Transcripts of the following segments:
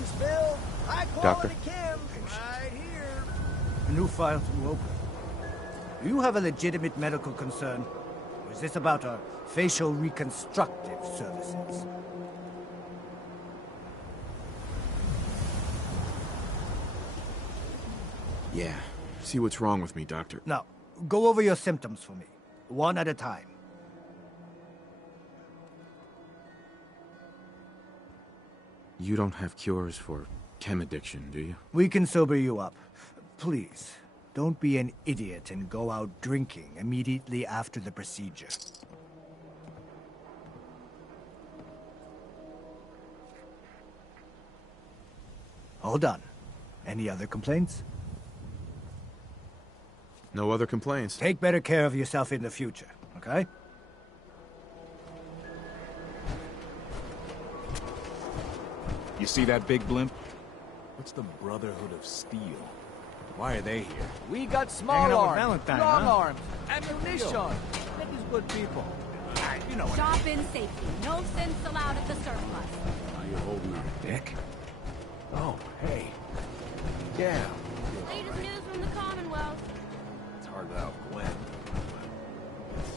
Systems build. High quality chem. Right here. A new file to open. Do you have a legitimate medical concern? Or is this about our facial reconstructive services? Yeah. See what's wrong with me, Doctor. Now, go over your symptoms for me, one at a time. You don't have cures for chem addiction, do you? We can sober you up. Please, don't be an idiot and go out drinking immediately after the procedure. All done. Any other complaints? No other complaints. Take better care of yourself in the future, okay? You see that big blimp? What's the Brotherhood of Steel? Why are they here? We got Hanging small out with arms, Valentine, long huh? arms, ammunition. Niggas good people. You know what Shop in safety. No sense allowed at the surplus. How you holding up, Dick? Oh, hey. Yeah. Latest news from the Commonwealth. It's hard without Gwen. It's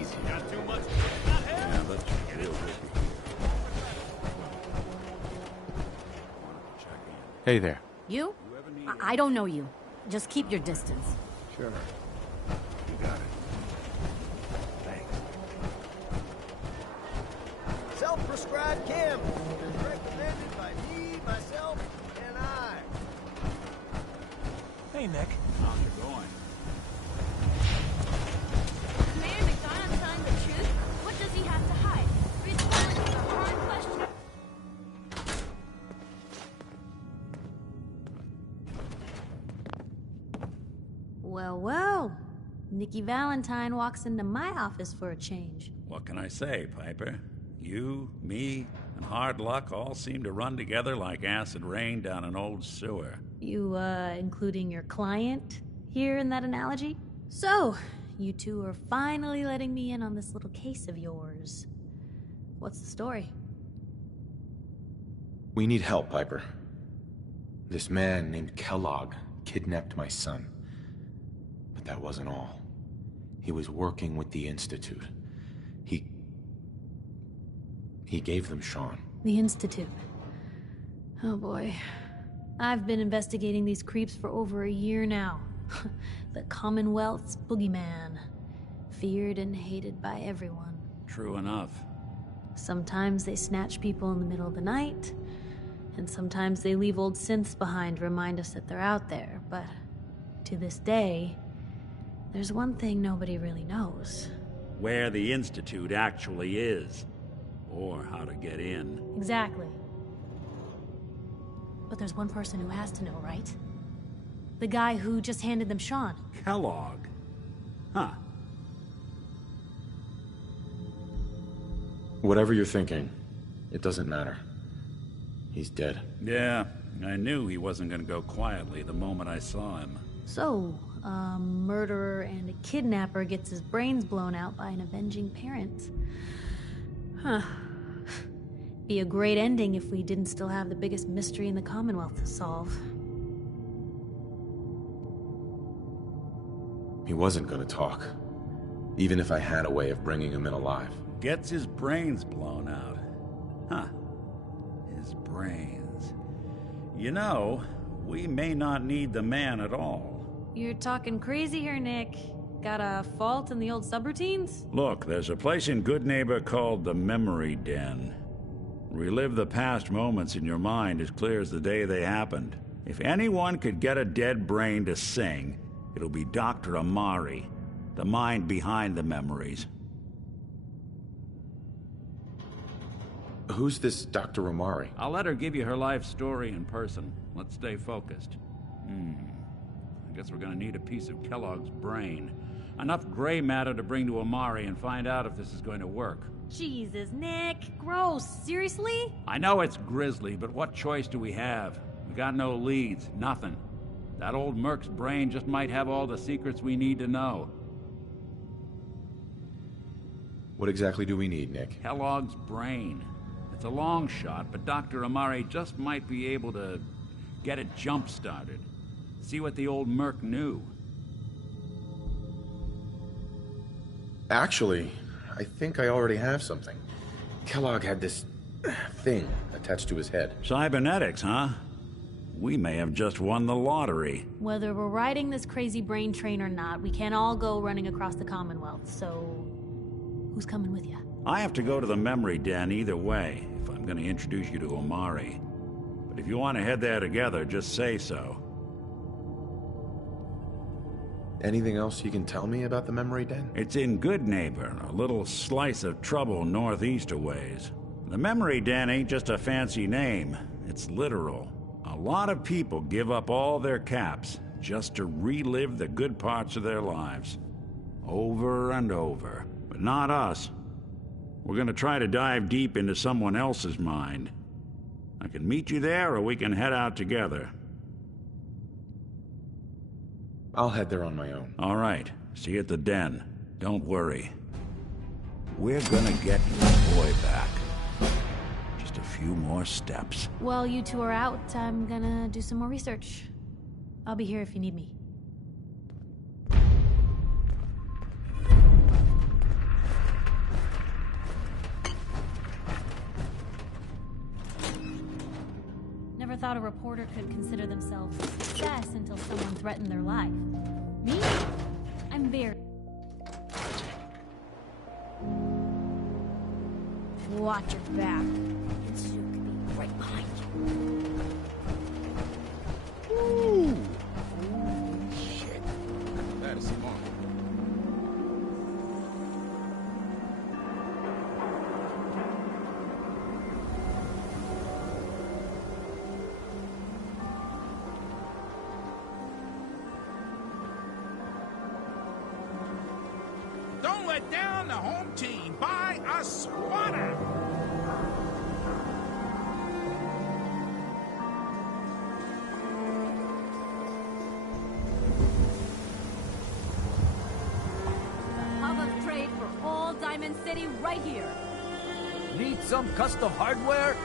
easy. Got too much. Yeah, that's real risky. Hey there. You? I don't know you. Just keep your distance. Sure. You got it. Thanks. Self-prescribed chem is recommended by me, myself, and I. Hey, Nick. How's it going? Commander McDonald's telling the truth? What does he have to hide? Respond to the hard question. Well, well. Nikki Valentine walks into my office for a change. What can I say, Piper? You, me, and hard luck all seem to run together like acid rain down an old sewer. You, including your client here in that analogy? So, you two are finally letting me in on this little case of yours. What's the story? We need help, Piper. This man named Kellogg kidnapped my son. But that wasn't all. He was working with the Institute. He gave them Sean. The Institute. Oh boy. I've been investigating these creeps for over a year now. The Commonwealth's boogeyman. Feared and hated by everyone. True enough. Sometimes they snatch people in the middle of the night, and sometimes they leave old synths behind to remind us that they're out there, but to this day, there's one thing nobody really knows. Where the Institute actually is. Or how to get in. Exactly. But there's one person who has to know, right? The guy who just handed them Sean. Kellogg. Huh. Whatever you're thinking, it doesn't matter. He's dead. Yeah, I knew he wasn't gonna go quietly the moment I saw him. So, a murderer and a kidnapper gets his brains blown out by an avenging parent. Huh. Be a great ending if we didn't still have the biggest mystery in the Commonwealth to solve. He wasn't gonna talk. Even if I had a way of bringing him in alive. Gets his brains blown out. Huh. His brains. You know, we may not need the man at all. You're talking crazy here, Nick. Got a fault in the old subroutines? Look, there's a place in Good Neighbor called the Memory Den. Relive the past moments in your mind as clear as the day they happened. If anyone could get a dead brain to sing, it'll be Dr. Amari, the mind behind the memories. Who's this Dr. Amari? I'll let her give you her life story in person. Let's stay focused. I guess we're gonna need a piece of Kellogg's brain. Enough gray matter to bring to Amari and find out if this is going to work. Jesus, Nick. Gross. Seriously? I know it's grisly, but what choice do we have? We got no leads, nothing. That old Merc's brain just might have all the secrets we need to know. What exactly do we need, Nick? Kellogg's brain. It's a long shot, but Dr. Amari just might be able to get it jump-started. See what the old merc knew. Actually, I think I already have something. Kellogg had this thing attached to his head. Cybernetics, huh? We may have just won the lottery. Whether we're riding this crazy brain train or not, we can't all go running across the Commonwealth, so... who's coming with you? I have to go to the memory den either way, if I'm gonna introduce you to Omari. But if you want to head there together, just say so. Anything else you can tell me about the memory den? It's in Good Neighbor, a little slice of trouble northeast a ways. The memory den ain't just a fancy name, it's literal. A lot of people give up all their caps just to relive the good parts of their lives. Over and over. But not us. We're gonna try to dive deep into someone else's mind. I can meet you there, or we can head out together. I'll head there on my own. All right. See you at the den. Don't worry. We're gonna get your boy back. Just a few more steps. While you two are out, I'm gonna do some more research. I'll be here if you need me. Never thought a reporter could consider themselves a success until someone threatened their life. Me? I'm very... Watch your back. It's Sue could be right behind you. Ooh. Shit. That is smart. Don't let down the home team. Buy a squatter. Hub of trade for all Diamond City right here. Need some custom hardware?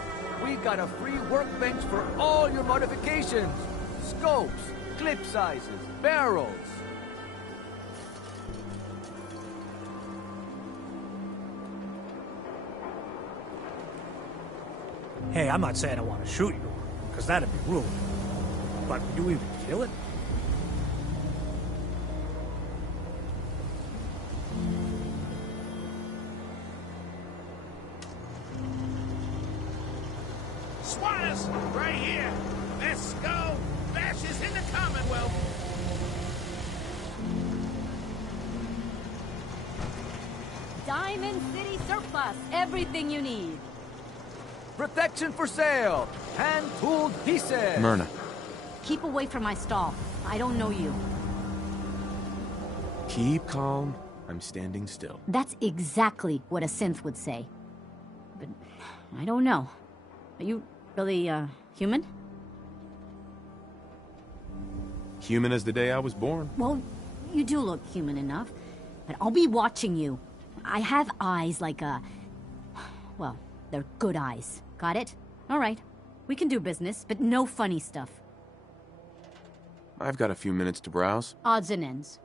We got a free workbench for all your modifications. Scopes, clip sizes, barrels. Hey, I'm not saying I want to shoot you, because that'd be rude. But would you even kill it? Squatters, right here. Let's go. Bashes in the Commonwealth. Diamond City Surplus. Everything you need. Protection for sale. Hand-tooled pieces. Myrna. Keep away from my stall. I don't know you. Keep calm. I'm standing still. That's exactly what a synth would say. But I don't know. Are you really, human? Human as the day I was born. Well, you do look human enough. But I'll be watching you. I have eyes like a... Well, they're good eyes. Got it? All right. We can do business, but no funny stuff. I've got a few minutes to browse. Odds and ends.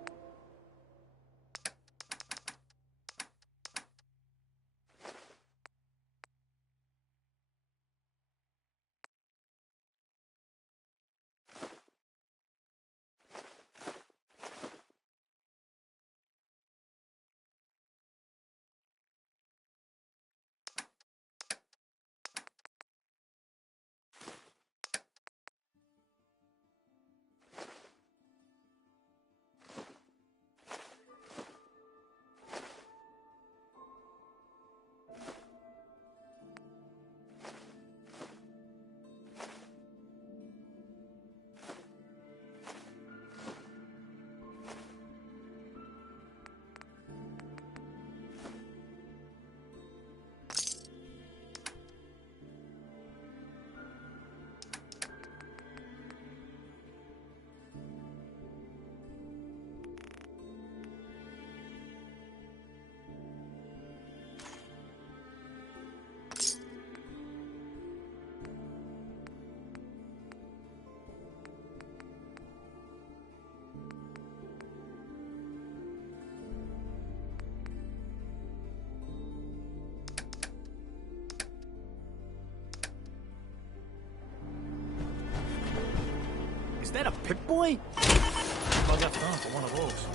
Is that a Pip-Boy? I'll get done for one of those.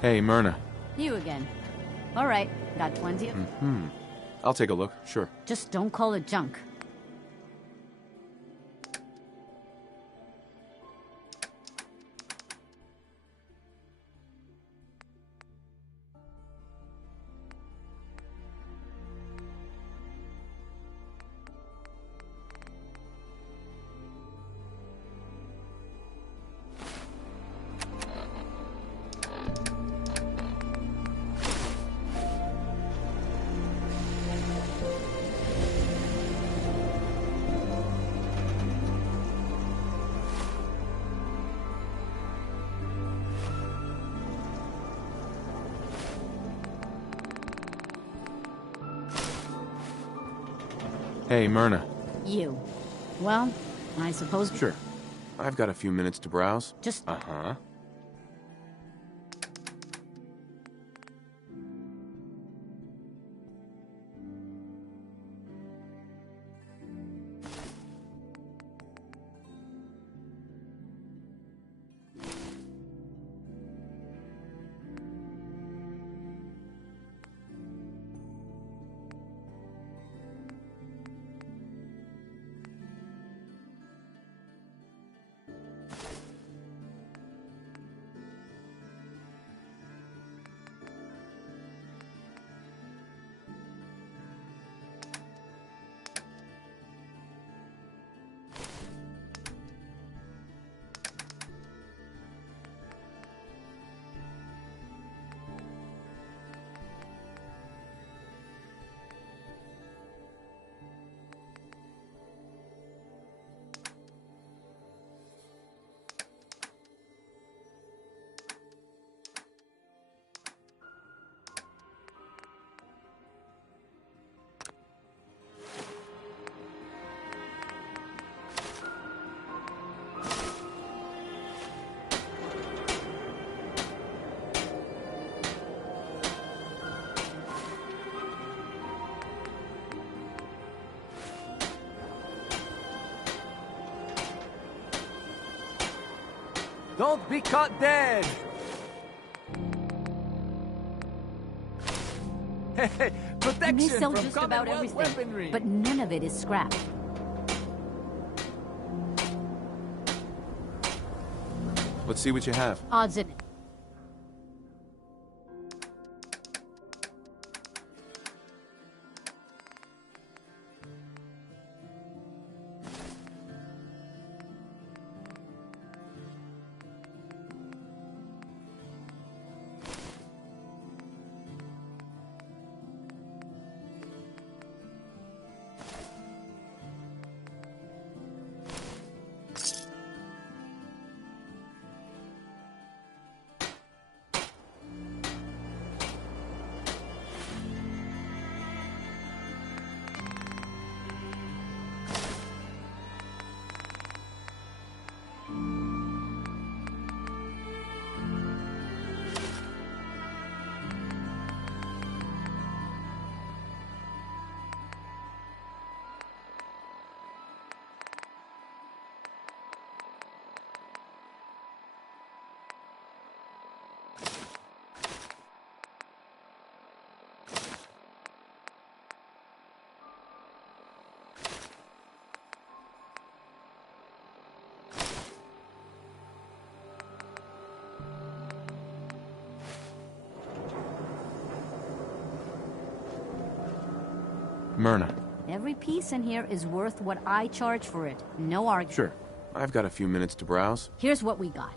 Hey, Myrna. You again. All right, got plenty of... I'll take a look, sure. Just don't call it junk. Hey, Myrna. You. Well, I suppose... Sure. I've got a few minutes to browse. Just... Uh-huh. Don't be caught dead! Hey, They protection sell from just about Commonwealth everything, weaponry! but none of it is scrap. Let's see what you have. Odds in it. Myrna. Every piece in here is worth what I charge for it. No argument. Sure. I've got a few minutes to browse. Here's what we got.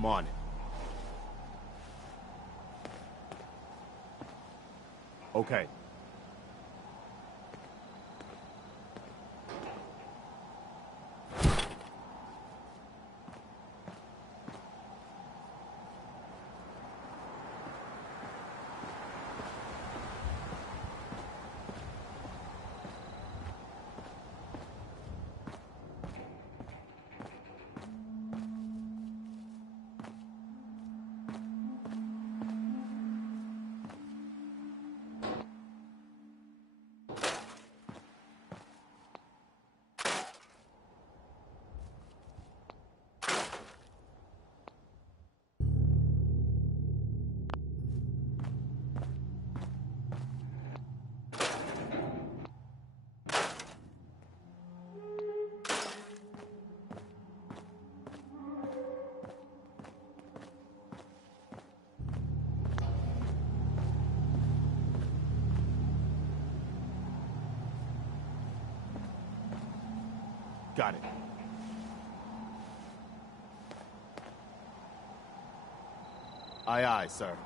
I'm on it. Okay. Got it. Aye, aye, sir.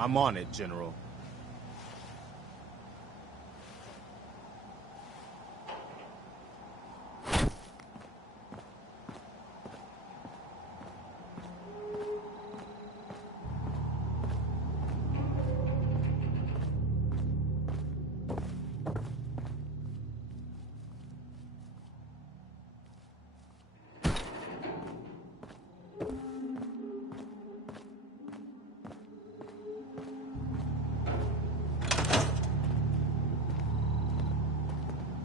I'm on it, General.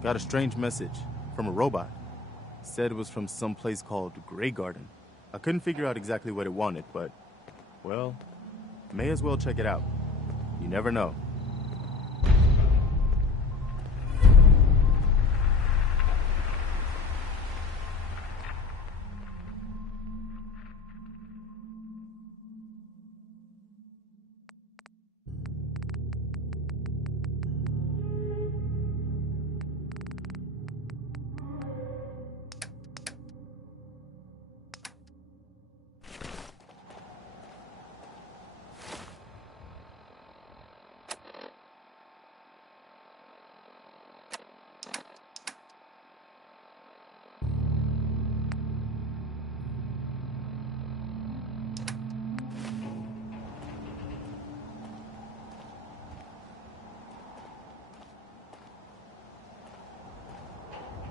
Got a strange message from a robot. Said it was from some place called Grey Garden. I couldn't figure out exactly what it wanted, but, well, may as well check it out. You never know.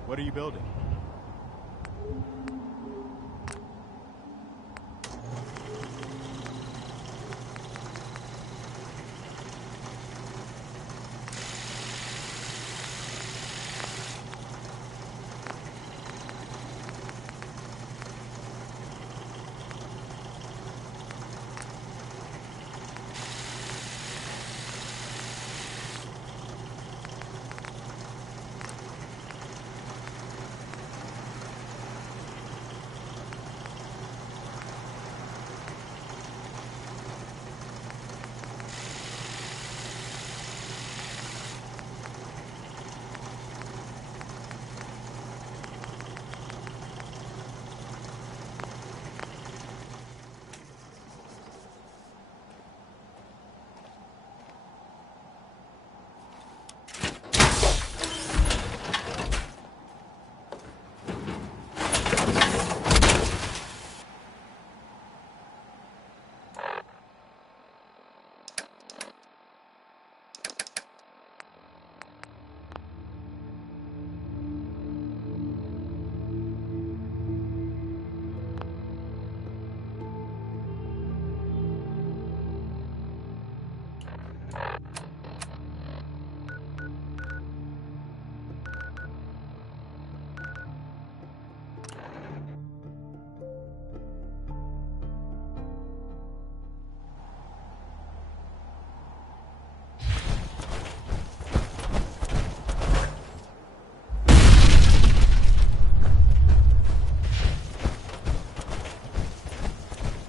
What are you building?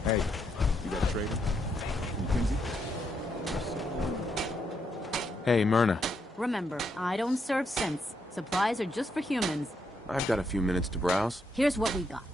Hey, you got a trader? Mackenzie? Hey, Myrna. Remember, I don't serve sense. Supplies are just for humans. I've got a few minutes to browse. Here's what we got.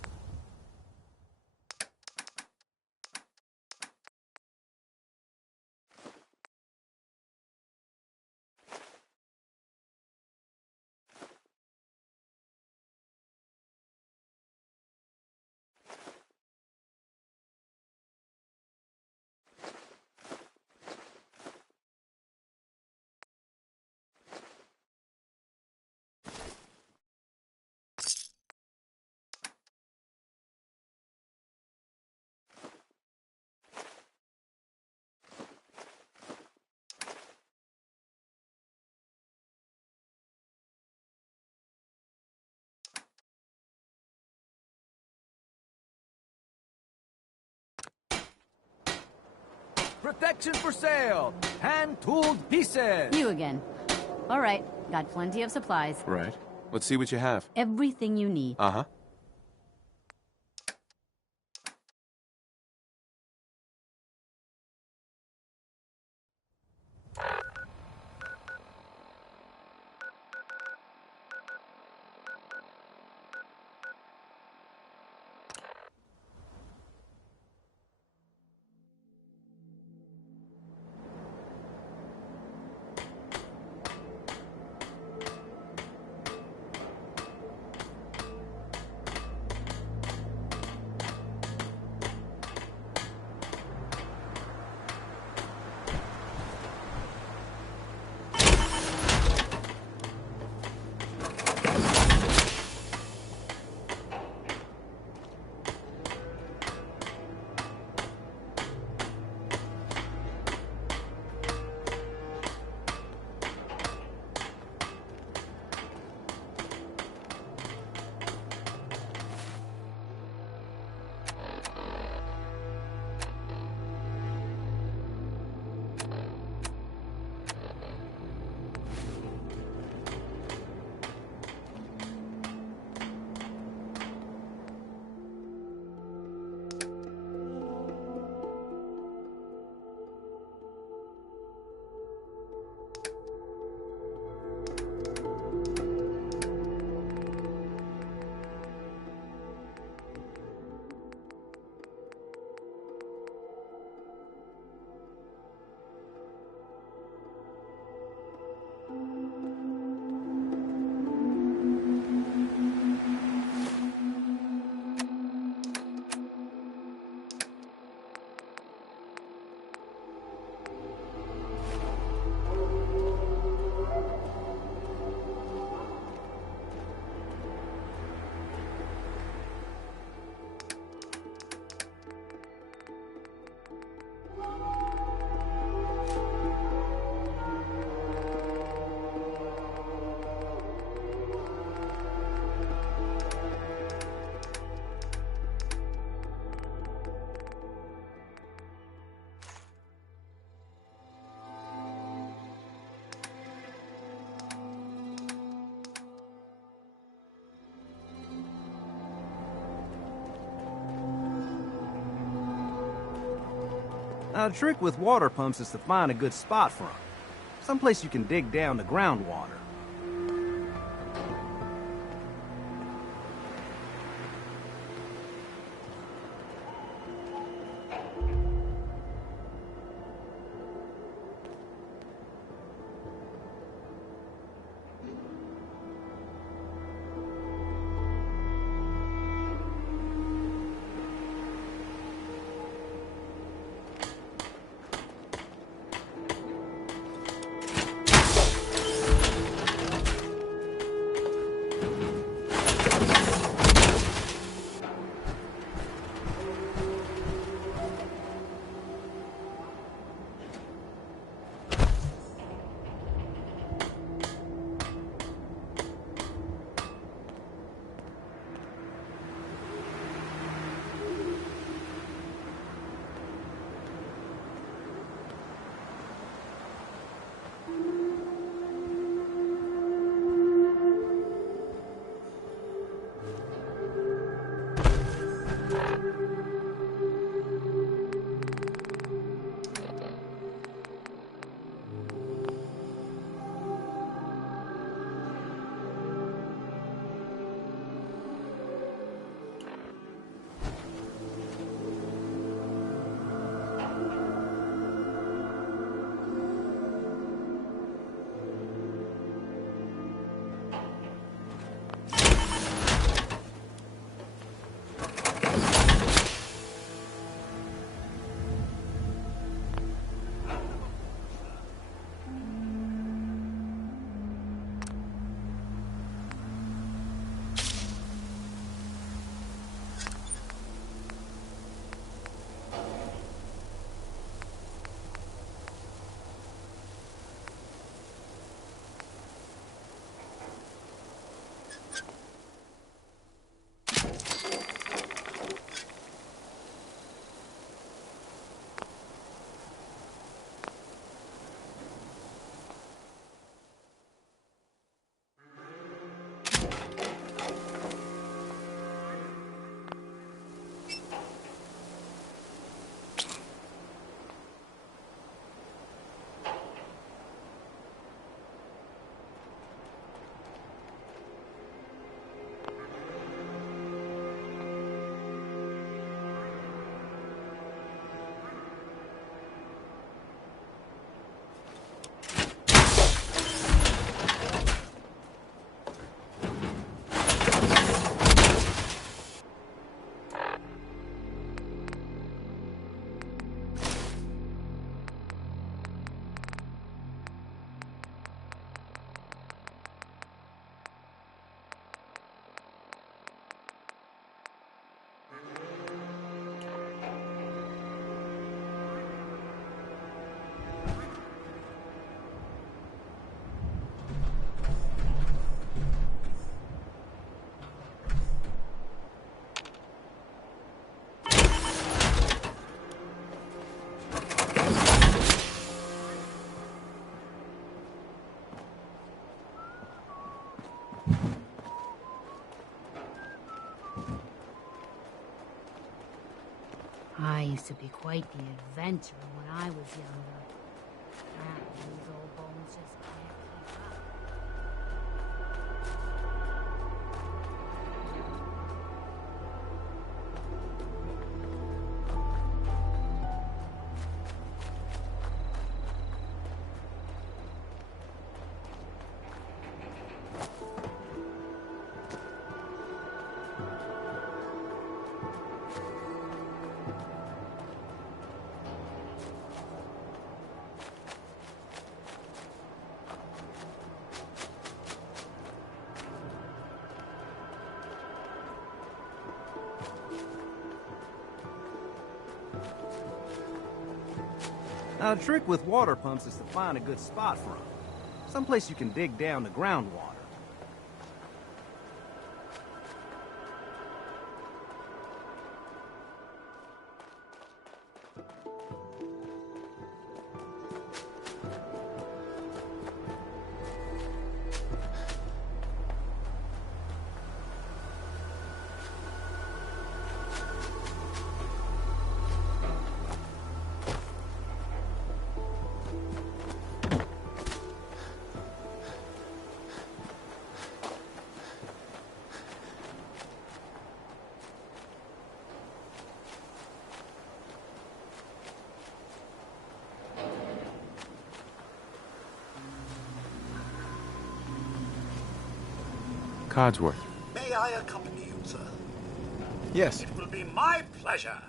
Protection for sale! Hand-tooled pieces! You again. All right, got plenty of supplies. Right. Let's see what you have. Everything you need. Uh-huh. Now, the trick with water pumps is to find a good spot for them. Someplace you can dig down to groundwater. I used to be quite the adventurer when I was younger. These old bones just can't keep up. Now, the trick with water pumps is to find a good spot for them. Someplace you can dig down to groundwater. Codsworth. May I accompany you, sir? Yes. It will be my pleasure.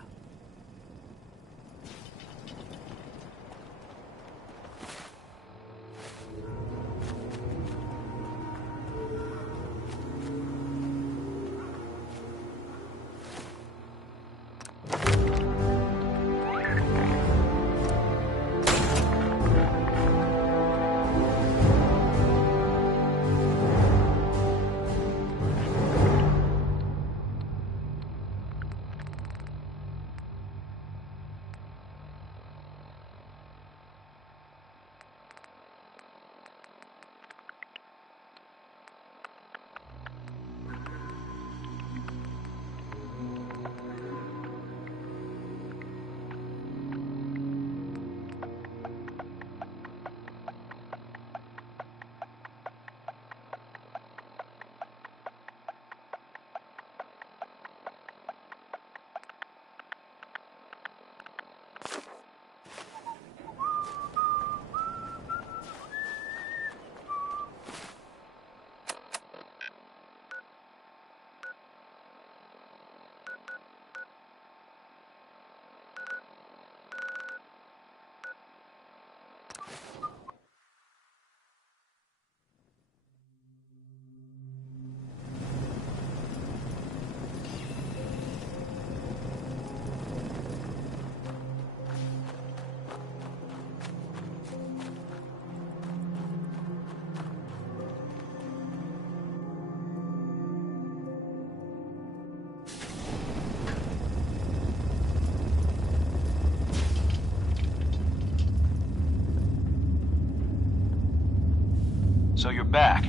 So you're back.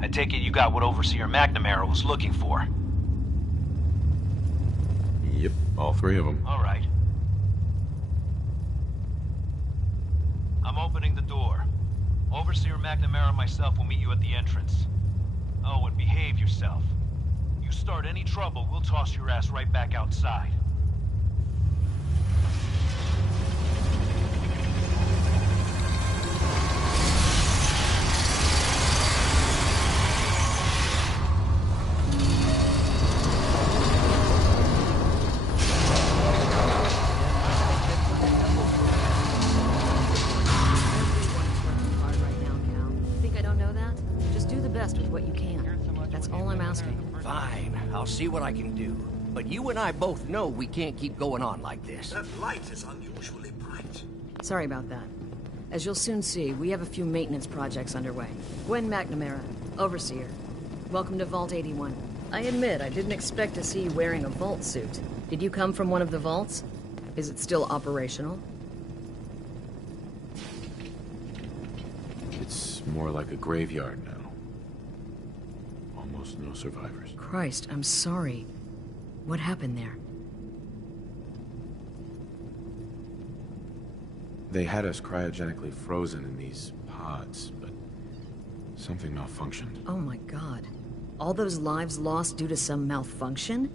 I take it you got what Overseer McNamara was looking for. Yep, all three of them. All right. I'm opening the door. Overseer McNamara and myself will meet you at the entrance. Oh, and behave yourself. You start any trouble, we'll toss your ass right back outside. I'll see what I can do. But you and I both know we can't keep going on like this. That light is unusually bright. Sorry about that. As you'll soon see, we have a few maintenance projects underway. Gwen McNamara, Overseer. Welcome to Vault 81. I admit, I didn't expect to see you wearing a vault suit. Did you come from one of the vaults? Is it still operational? It's more like a graveyard now. Almost no survivors. Christ, I'm sorry. What happened there? They had us cryogenically frozen in these pods, but something malfunctioned. Oh my god. All those lives lost due to some malfunction?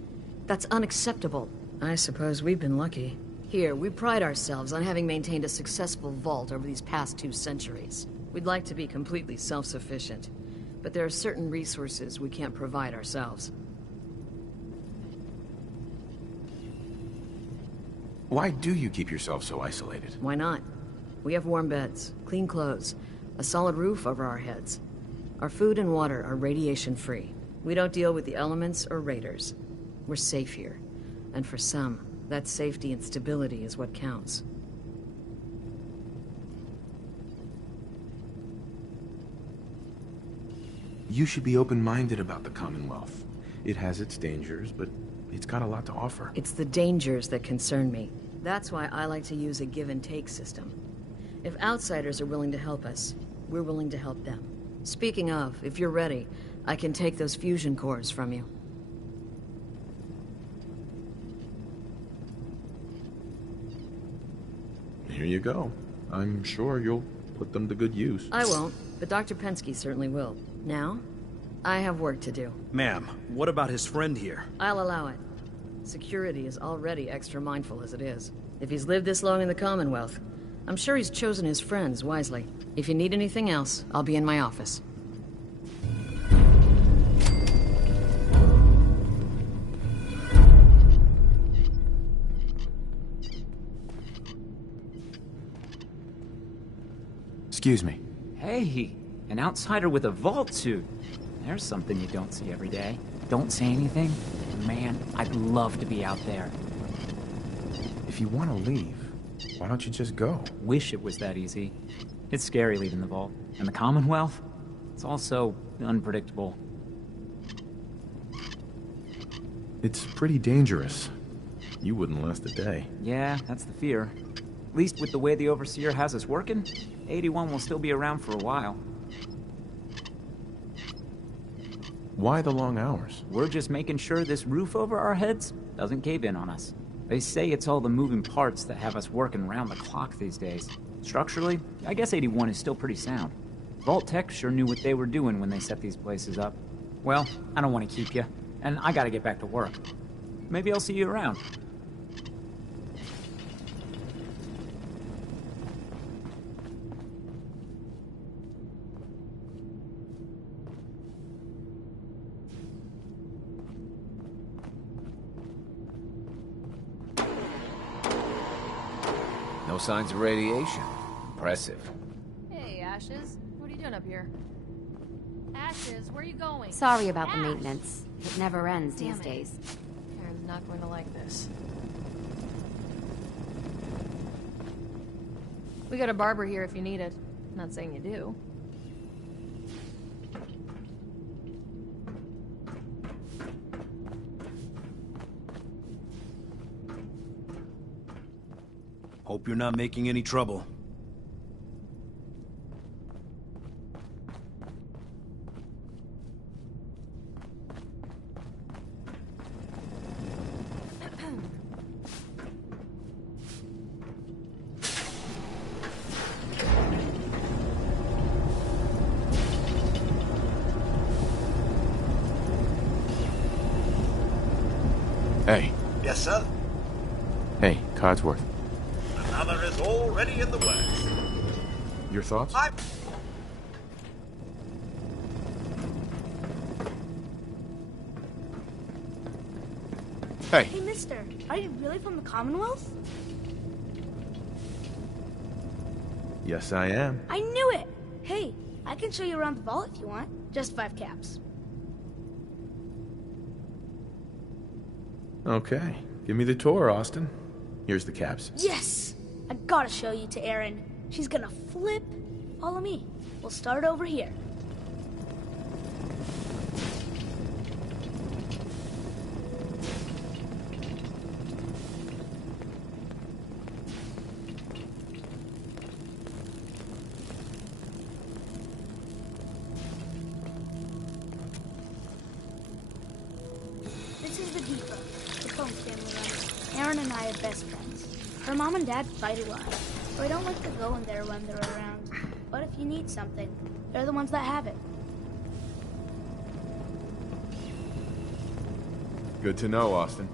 That's unacceptable. I suppose we've been lucky. Here, we pride ourselves on having maintained a successful vault over these past 2 centuries. We'd like to be completely self-sufficient, but there are certain resources we can't provide ourselves. Why do you keep yourself so isolated? Why not? We have warm beds, clean clothes, a solid roof over our heads. Our food and water are radiation-free. We don't deal with the elements or raiders. We're safe here. And for some, that safety and stability is what counts. You should be open-minded about the Commonwealth. It has its dangers, but it's got a lot to offer. It's the dangers that concern me. That's why I like to use a give-and-take system. If outsiders are willing to help us, we're willing to help them. Speaking of, if you're ready, I can take those fusion cores from you. Here you go. I'm sure you'll put them to good use. I won't, but Dr. Pensky certainly will. Now, I have work to do. Ma'am, what about his friend here? I'll allow it. Security is already extra mindful as it is. If he's lived this long in the Commonwealth, I'm sure he's chosen his friends wisely. If you need anything else, I'll be in my office. Excuse me. Hey, an outsider with a vault suit. There's something you don't see every day. Don't say anything. Man, I'd love to be out there. If you want to leave, why don't you just go? Wish it was that easy. It's scary leaving the vault. And the Commonwealth? It's also unpredictable. It's pretty dangerous. You wouldn't last a day. Yeah, that's the fear. At least with the way the Overseer has us working, 81 will still be around for a while. Why the long hours? We're just making sure this roof over our heads doesn't cave in on us. They say it's all the moving parts that have us working round the clock these days. Structurally, I guess 81 is still pretty sound. Vault Tech sure knew what they were doing when they set these places up. Well, I don't want to keep you, and I gotta get back to work. Maybe I'll see you around. No signs of radiation. Impressive. Hey, Ashes. What are you doing up here? Ashes, where are you going? Sorry about the Ash! maintenance. It never ends Damn these it. days. Karen's not going to like this. We got a barber here if you need it. Not saying you do. Hope you're not making any trouble. Hey. Yes, sir? Hey, Codsworth. Another is already in the works. Your thoughts? Hey. Hey, mister, are you really from the Commonwealth? Yes, I am. I knew it! Hey, I can show you around the vault if you want. Just 5 caps. Okay. Give me the tour, Austin. Here's the caps. Yes! I gotta show you to Erin. She's gonna flip. Follow me. We'll start over here. This is the depot. The Combs family runs. Erin and I are best friends. Her mom and dad fight a lot. So I don't like to go in there when they're around. But if you need something, they're the ones that have it. Good to know, Austin.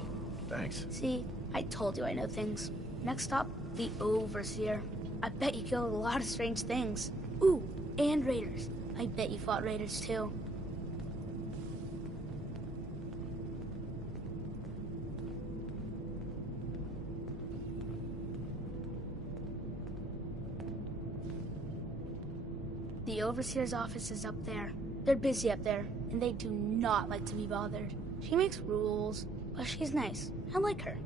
Thanks. See, I told you I know things. Next stop, the Overseer. I bet you killed a lot of strange things. Ooh, and raiders. I bet you fought raiders too. The Overseer's office is up there. They're busy up there, and they do not like to be bothered. She makes rules, but she's nice. I like her.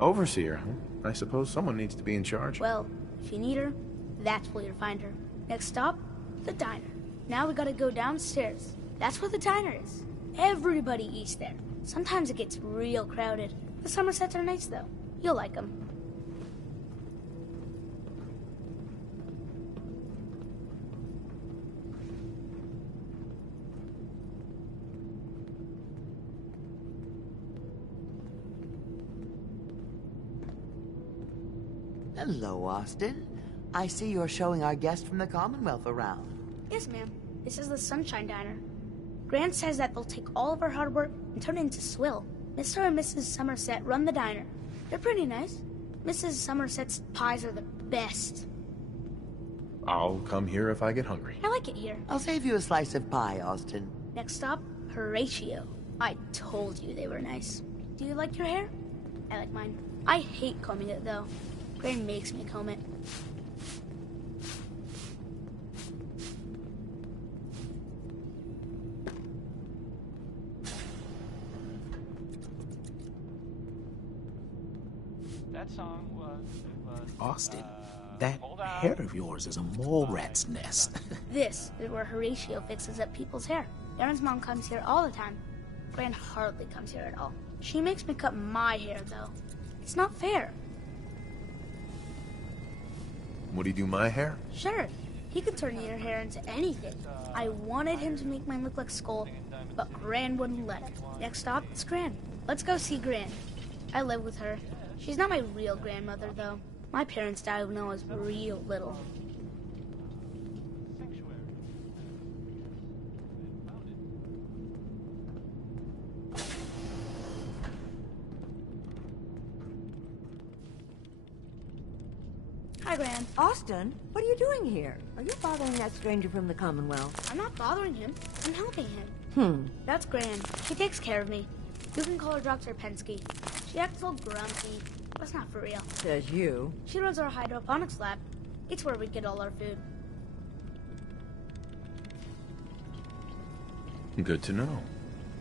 Overseer, huh? I suppose someone needs to be in charge. Well, if you need her, that's where you'll find her. Next stop, the diner. Now we gotta go downstairs. That's where the diner is. Everybody eats there. Sometimes it gets real crowded. The Somersets are nice, though. You'll like them. Hello, Austin. I see you're showing our guest from the Commonwealth around. Yes, ma'am. This is the Sunshine Diner. Grant says that they'll take all of our hard work and turn it into swill. Mr. and Mrs. Somerset run the diner. They're pretty nice. Mrs. Somerset's pies are the best. I'll come here if I get hungry. I like it here. I'll save you a slice of pie, Austin. Next stop, Horatio. I told you they were nice. Do you like your hair? I like mine. I hate combing it, though. Grant makes me comb it. That song was Austin, that hair of yours is a mole rat's nest. This is where Horatio fixes up people's hair. Aaron's mom comes here all the time. Gran hardly comes here at all. She makes me cut my hair, though. It's not fair. Would he do my hair? Sure, he could turn your hair into anything. I wanted him to make mine look like Skull, but Gran wouldn't let it. Next stop, it's Gran. Let's go see Gran. I live with her. She's not my real grandmother, though. My parents died when I was real little. Hi, Gran. Austin, what are you doing here? Are you bothering that stranger from the Commonwealth? I'm not bothering him. I'm helping him. That's Gran. She takes care of me. You can call her Dr. Pensky. She acts all grumpy, but it's not for real. Says you. She runs our hydroponics lab. It's where we get all our food. Good to know.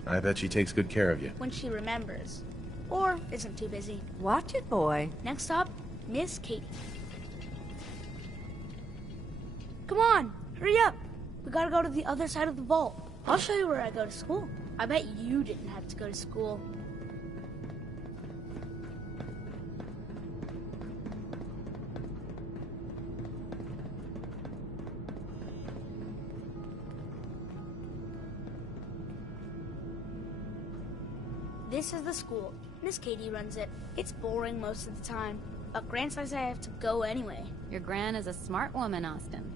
I bet she takes good care of you. When she remembers. Or isn't too busy. Watch it, boy. Next stop, Miss Katie. Come on, hurry up. We gotta go to the other side of the vault. I'll show you where I go to school. I bet you didn't have to go to school. This is the school. Miss Katie runs it. It's boring most of the time, but Gran says I have to go anyway. Your Gran is a smart woman, Austin.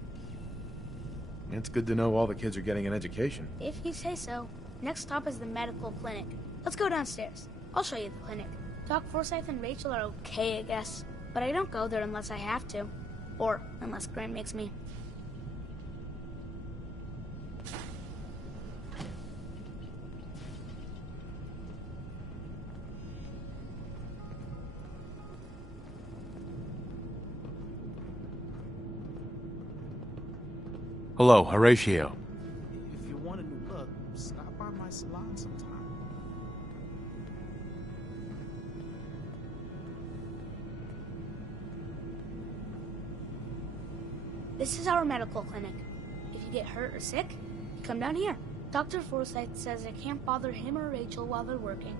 It's good to know all the kids are getting an education. If you say so. Next stop is the medical clinic. Let's go downstairs. I'll show you the clinic. Doc Forsyth and Rachel are okay, I guess. But I don't go there unless I have to. Or unless Gran makes me. Hello, Horatio. If you want a new look, stop by my salon sometime. This is our medical clinic. If you get hurt or sick, you come down here. Dr. Forsyth says I can't bother him or Rachel while they're working.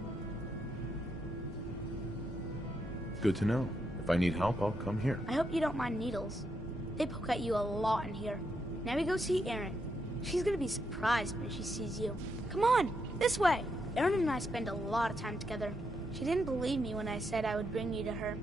Good to know. If I need help, I'll come here. I hope you don't mind needles. They poke at you a lot in here. Now we go see Erin. She's gonna be surprised when she sees you. Come on, this way. Erin and I spend a lot of time together. She didn't believe me when I said I would bring you to her.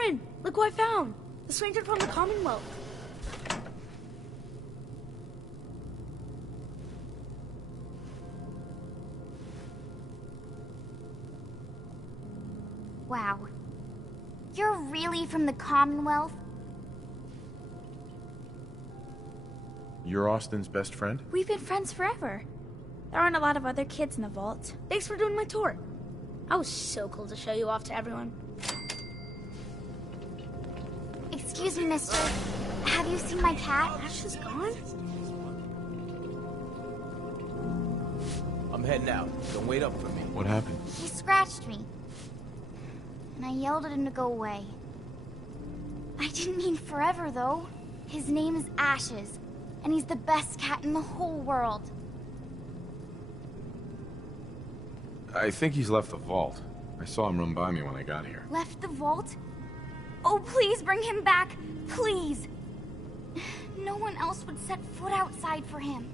Aaron, look what I found. The stranger from the Commonwealth. Wow. You're really from the Commonwealth? You're Austin's best friend? We've been friends forever. There aren't a lot of other kids in the vault. Thanks for doing my tour. I was so cool to show you off to everyone. Excuse me, mister. Have you seen my cat? Ash is gone? I'm heading out. Don't wait up for me. What happened? He scratched me. And I yelled at him to go away. I didn't mean forever, though. His name is Ashes, and he's the best cat in the whole world. I think he's left the vault. I saw him run by me when I got here. Left the vault? Oh, please bring him back. Please. No one else would set foot outside for him.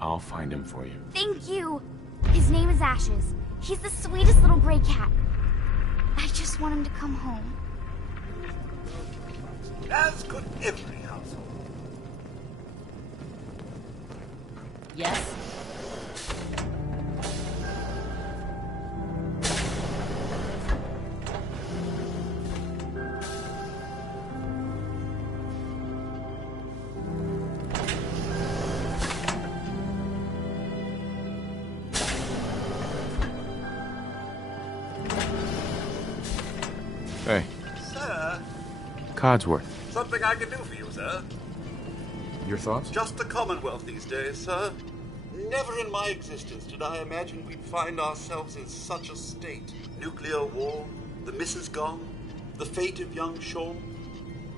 I'll find him for you. Thank you. His name is Ashes. He's the sweetest little gray cat. I just want him to come home. As could every household. Yes? Hey. Sir, Codsworth. something I can do for you, sir. Your thoughts? Just the Commonwealth these days, sir. Never in my existence did I imagine we'd find ourselves in such a state. Nuclear war, the missus gone, the fate of young Sean.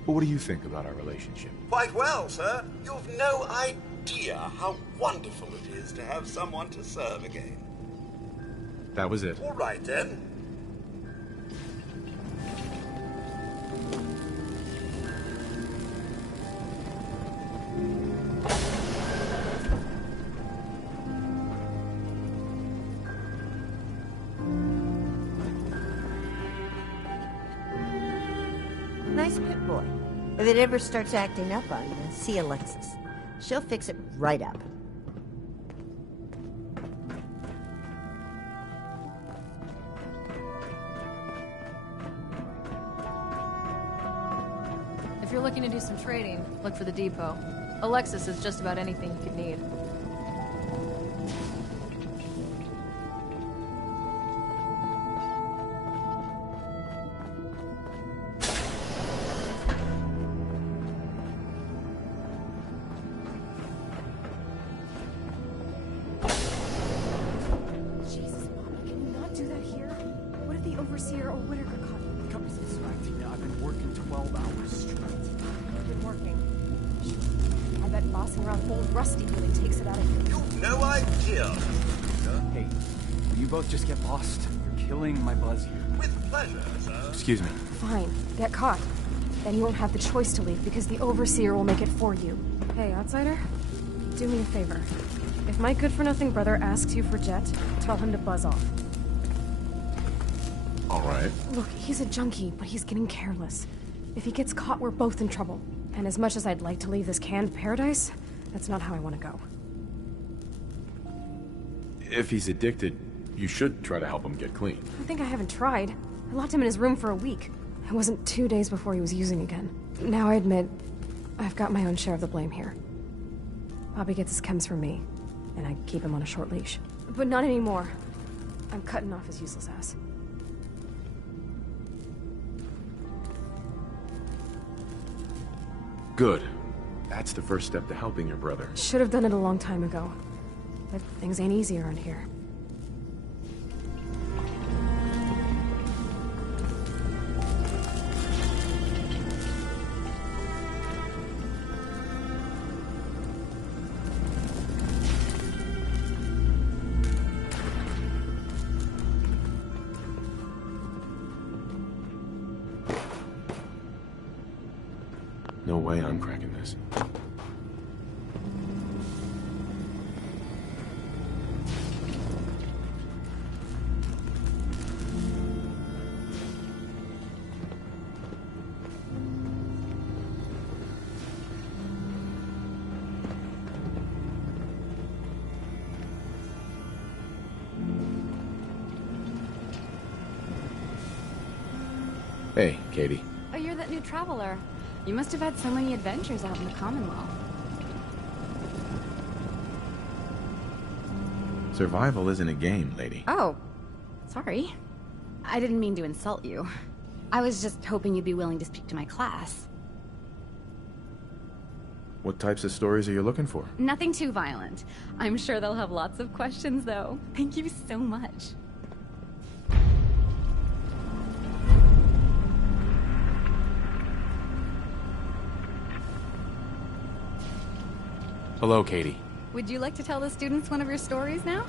Well, what do you think about our relationship? Quite well, sir. You've no idea how wonderful it is to have someone to serve again. That was it. All right, then. Nice pit boy. If it ever starts acting up on you, see Alexis. She'll fix it right up. If you're looking to do some trading, look for the depot. Alexis is just about anything you could need. Jesus, Mama, can you not do that here? What if the Overseer or Whitaker caught you? Come distracting now. I've been working 12 hours straight. You've been working. I bet bossing around old Rusty really takes it out of you. You've no idea. Hey, will you both just get lost? You're killing my buzz here. With pleasure, sir. Excuse me. Fine, get caught. Then you won't have the choice to leave because the Overseer will make it for you. Hey, outsider, do me a favor. If my good-for-nothing brother asks you for Jet, tell him to buzz off. All right. Look, he's a junkie, but he's getting careless. If he gets caught, we're both in trouble. And as much as I'd like to leave this canned paradise, that's not how I want to go. If he's addicted, you should try to help him get clean. I think I haven't tried. I locked him in his room for a week. It wasn't 2 days before he was using again. Now I admit, I've got my own share of the blame here. Bobby gets his chems from me, and I keep him on a short leash. But not anymore. I'm cutting off his useless ass. Good. That's the first step to helping your brother. Should have done it a long time ago. But things ain't easy around here. No way I'm cracking this. Hey, Katie. Oh, you're that new traveler. You must have had so many adventures out in the Commonwealth. Survival isn't a game, lady. Oh, sorry. I didn't mean to insult you. I was just hoping you'd be willing to speak to my class. What types of stories are you looking for? Nothing too violent. I'm sure they'll have lots of questions, though. Thank you so much. Hello, Katie. Would you like to tell the students one of your stories now?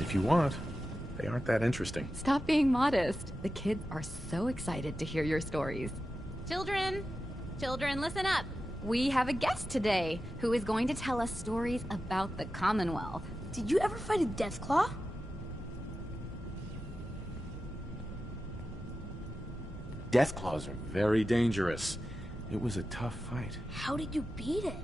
If you want. They aren't that interesting. Stop being modest. The kids are so excited to hear your stories. Children! Children, listen up! We have a guest today who is going to tell us stories about the Commonwealth. Did you ever fight a Deathclaw? Deathclaws are very dangerous. It was a tough fight. How did you beat it?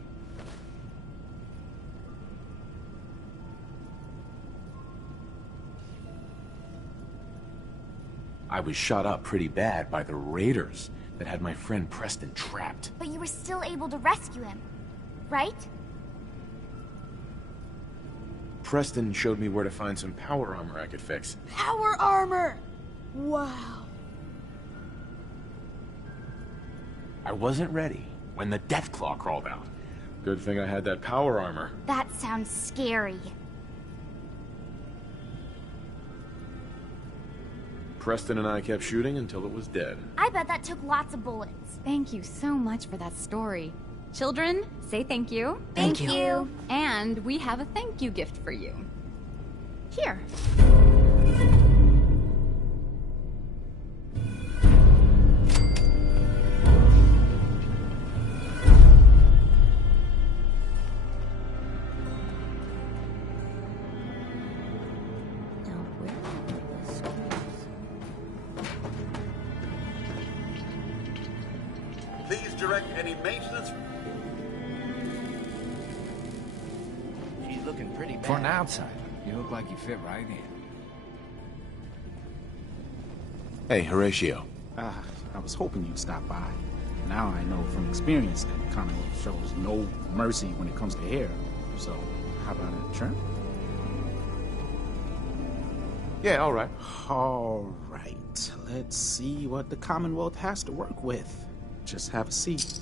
I was shot up pretty bad by the raiders that had my friend Preston trapped. But you were still able to rescue him, right? Preston showed me where to find some power armor I could fix. Power armor! Wow. I wasn't ready when the Deathclaw crawled out. Good thing I had that power armor. That sounds scary. Preston and I kept shooting until it was dead. I bet that took lots of bullets. Thank you so much for that story. Children, say thank you. Thank you. And we have a thank you gift for you. Here. Please direct any maintenance. She's looking pretty bad. For an outsider, you look like you fit right in. Hey, Horatio. I was hoping you'd stop by. Now I know from experience that the Commonwealth shows no mercy when it comes to hair. So, how about a trim? Yeah, all right. All right. Let's see what the Commonwealth has to work with. Just have a seat.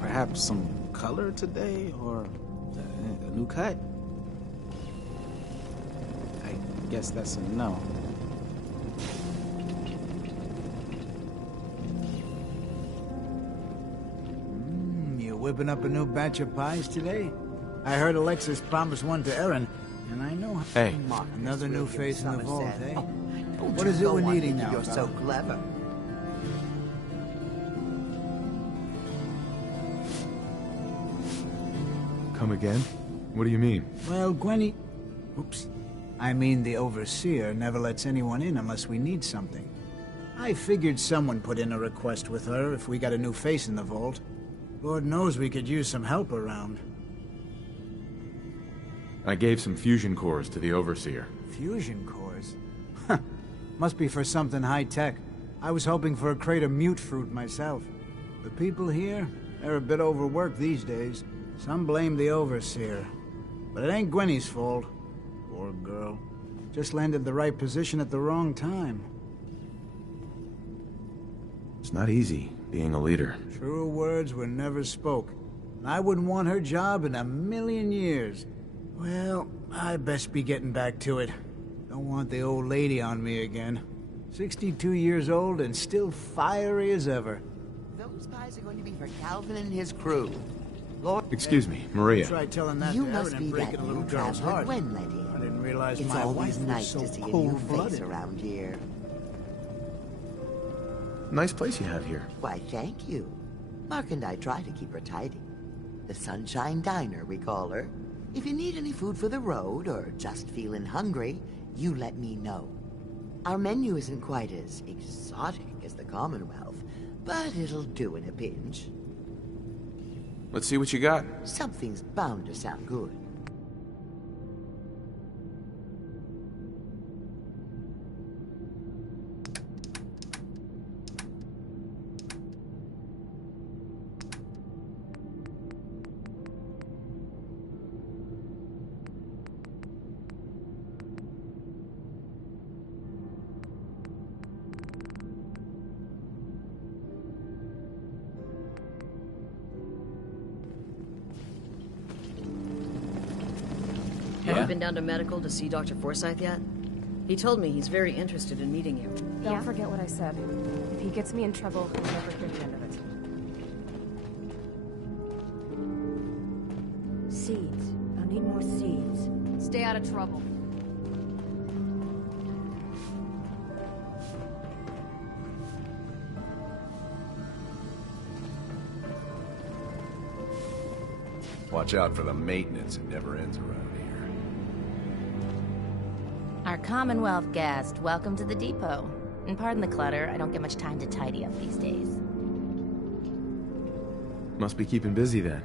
Perhaps some color today, or a new cut? I guess that's a no. whipping up a new batch of pies today? I heard Alexis promised one to Erin, and I know... Hey. Another new face in the vault, eh? Don't What you is it go we're on needing thinking now, You're so fella? clever. Come again? What do you mean? Well, Gwenny... Oops. I mean the Overseer never lets anyone in unless we need something. I figured someone put in a request with her if we got a new face in the vault. Lord knows we could use some help around. I gave some fusion cores to the Overseer. Fusion cores? Huh. Must be for something high-tech. I was hoping for a crate of mute fruit myself. The people here, they're a bit overworked these days. Some blame the Overseer. But it ain't Gwenny's fault. Poor girl. Just landed the right position at the wrong time. It's not easy being a leader. Truer words were never spoke. And I wouldn't want her job in a million years. Well, I best be getting back to it. Don't want the old lady on me again. 62 years old and still fiery as ever. Those pies are going to be for Calvin and his crew. Lord... Excuse me, Maria. Try telling that You to must Erin be and breaking that a little new girl's traveler heart. Gwen let in. I didn't realize It's my always wife nice was to so see a new cold-blooded. face around here. Nice place you have here. Why, thank you. Mark and I try to keep her tidy. The Sunshine Diner, we call her. If you need any food for the road, or just feeling hungry, you let me know. Our menu isn't quite as exotic as the Commonwealth, but it'll do in a pinch. Let's see what you got. Something's bound to sound good. Have you been down to medical to see Dr. Forsyth yet? He told me he's very interested in meeting you. Don't forget what I said. If he gets me in trouble, he'll never hear the end of it. Seeds. I'll need more seeds. Stay out of trouble. Watch out for the maintenance. It never ends around here. Our Commonwealth guest, welcome to the depot. And pardon the clutter, I don't get much time to tidy up these days. Must be keeping busy then.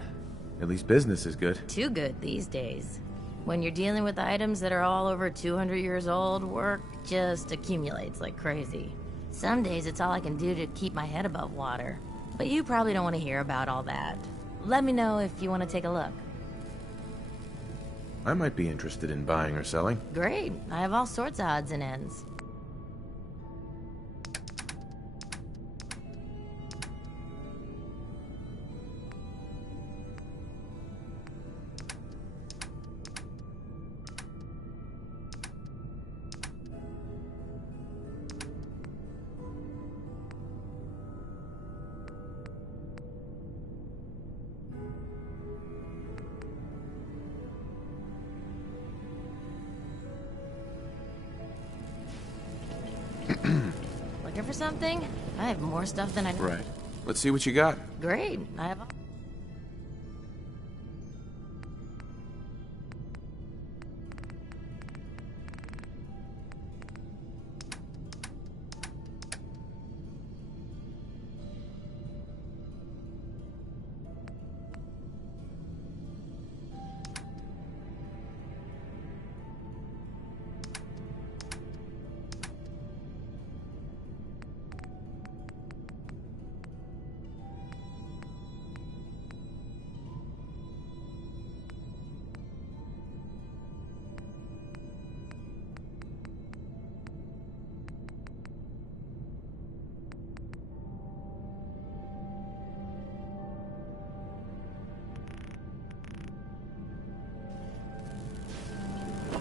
At least business is good. Too good these days. When you're dealing with items that are all over 200 years old, work just accumulates like crazy. Some days it's all I can do to keep my head above water. But you probably don't want to hear about all that. Let me know if you want to take a look. I might be interested in buying or selling. Great. I have all sorts of odds and ends. Looking for something? I have more stuff than I know. Right. Let's see what you got. Great. I have.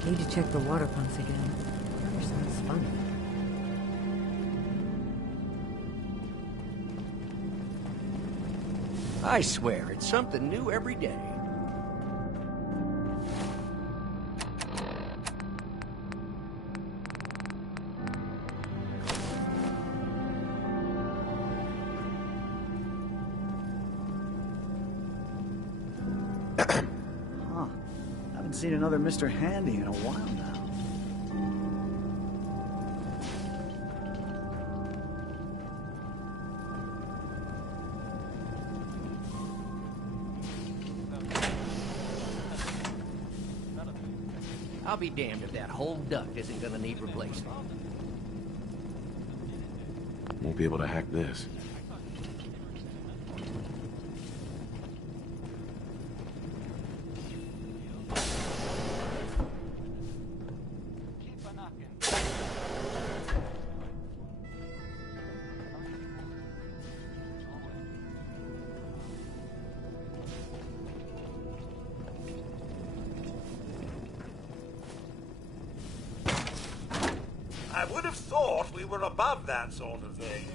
Need to check the water pumps again. Never sounds funny. I swear, it's something new every day. Huh. Haven't seen another Mr. Handy in a while now. I'll be damned if that whole duct isn't gonna need replacing. Won't be able to hack this. I would have thought we were above that sort of thing.